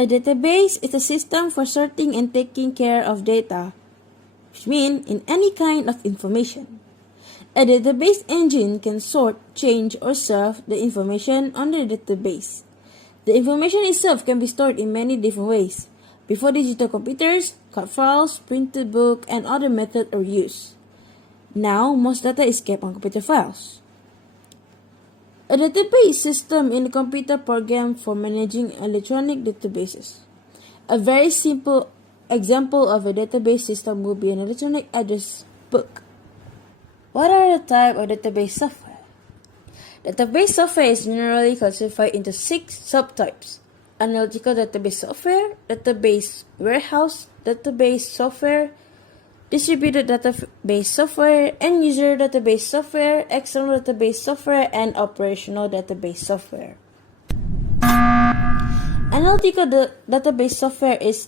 A database is a system for sorting and taking care of data, which means in any kind of information. A database engine can sort, change, or serve the information on the database. The information itself can be stored in many different ways. Before digital computers, card files, printed book, and other methods are used. Now, most data is kept on computer files. A database system in a computer program for managing electronic databases. A very simple example of a database system would be an electronic address book. What are the types of database software? Database software is generally classified into 6 subtypes: analytical database software, database warehouse, database software, distributed database software, end-user database software, external database software, and operational database software. Analytical database software is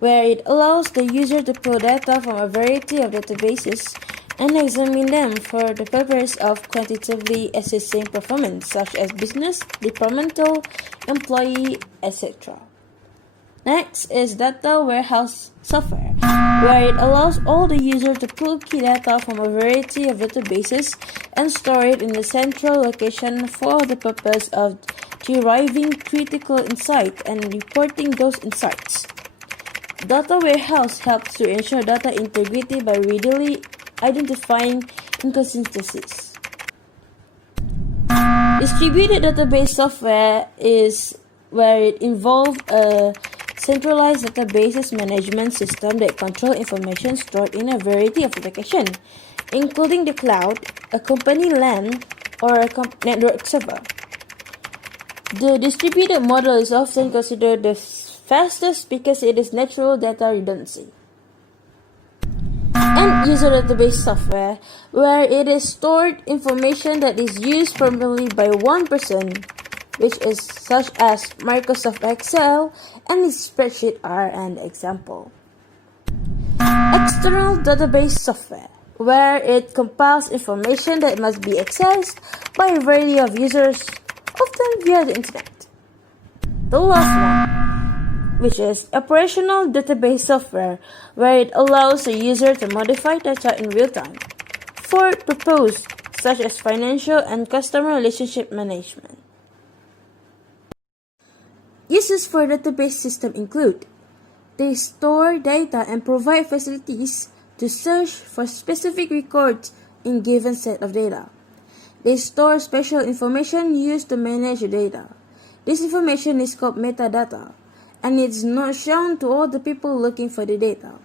where it allows the user to pull data from a variety of databases and examine them for the purpose of quantitatively assessing performance, such as business, departmental, employee, etc. Next is data warehouse software, where it allows all the user to pull key data from a variety of databases and store it in a central location for the purpose of deriving critical insight and reporting those insights. Data warehouse helps to ensure data integrity by readily identifying inconsistencies. Distributed database software is where it involves a centralized databases management system that controls information stored in a variety of locations, including the cloud, a company LAN, or a network server. The distributed model is often considered the fastest because it is natural data redundancy. End-user database software, where it is stored information that is used primarily by one person, which is such as Microsoft Excel and its spreadsheet are an example. External database software, where it compiles information that must be accessed by a variety of users, often via the internet. The last one, which is operational database software, where it allows the user to modify data in real time for purposes such as financial and customer relationship management. Uses for database system include: they store data and provide facilities to search for specific records in given set of data. They store special information used to manage the data. This information is called metadata, and it's not shown to all the people looking for the data.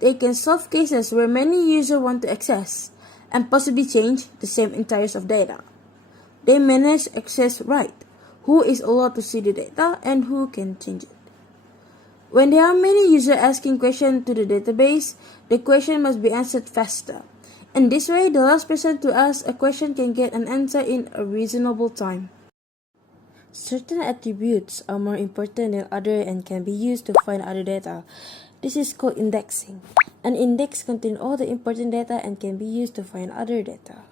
They can solve cases where many users want to access and possibly change the same entire of data. They manage access right, who is allowed to see the data and who can change it. When there are many users asking questions to the database, the question must be answered faster. And this way, the last person to ask a question can get an answer in a reasonable time. Certain attributes are more important than others and can be used to find other data. This is called indexing. An index contains all the important data and can be used to find other data.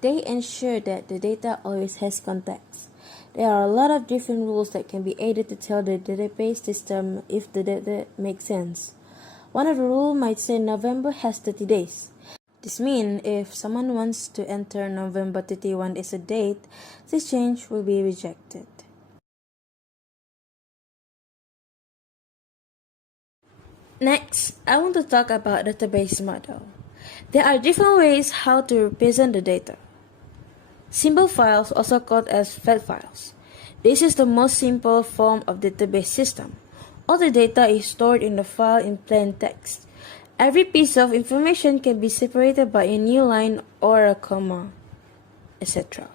They ensure that the data always has context. There are a lot of different rules that can be added to tell the database system if the data makes sense. One of the rules might say November has 30 days. This means if someone wants to enter November 31 as a date, this change will be rejected. Next, I want to talk about database model. There are different ways how to represent the data. Symbol files, also called as flat files. This is the most simple form of database system. All the data is stored in the file in plain text. Every piece of information can be separated by a new line or a comma, etc.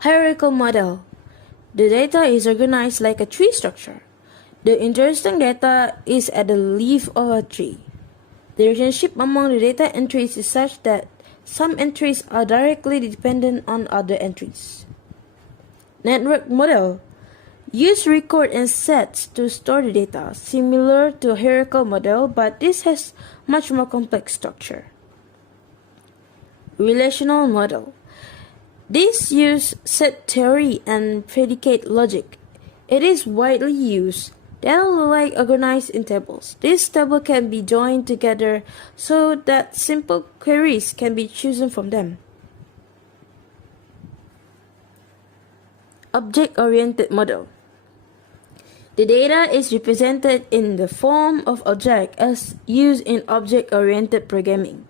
Hierarchical model. The data is organized like a tree structure. The interesting data is at the leaf of a tree. The relationship among the data entries is such that some entries are directly dependent on other entries. Network model. Use record and sets to store the data, similar to a hierarchical model, but this has much more complex structure. Relational model. This use set theory and predicate logic. It is widely used. Data like organized in tables. This table can be joined together so that simple queries can be chosen from them. Object-oriented model. The data is represented in the form of objects as used in object-oriented programming.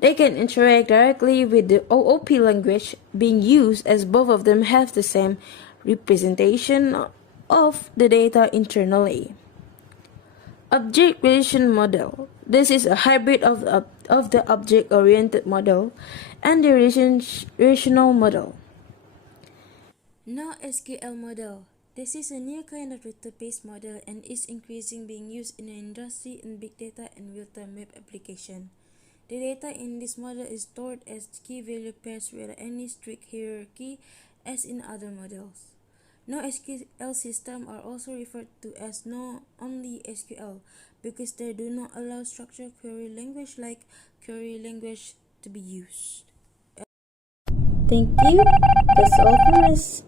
They can interact directly with the OOP language being used as both of them have the same representation of the data internally. Object relation model. This is a hybrid of the object-oriented model and the relational model. NoSQL model. This is a new kind of database model and is increasingly being used in the industry in big data and real-time web application. The data in this model is stored as key-value pairs without any strict hierarchy as in other models. NoSQL systems are also referred to as no-only SQL because they do not allow structured query language like query language to be used. Thank you. That's all for us.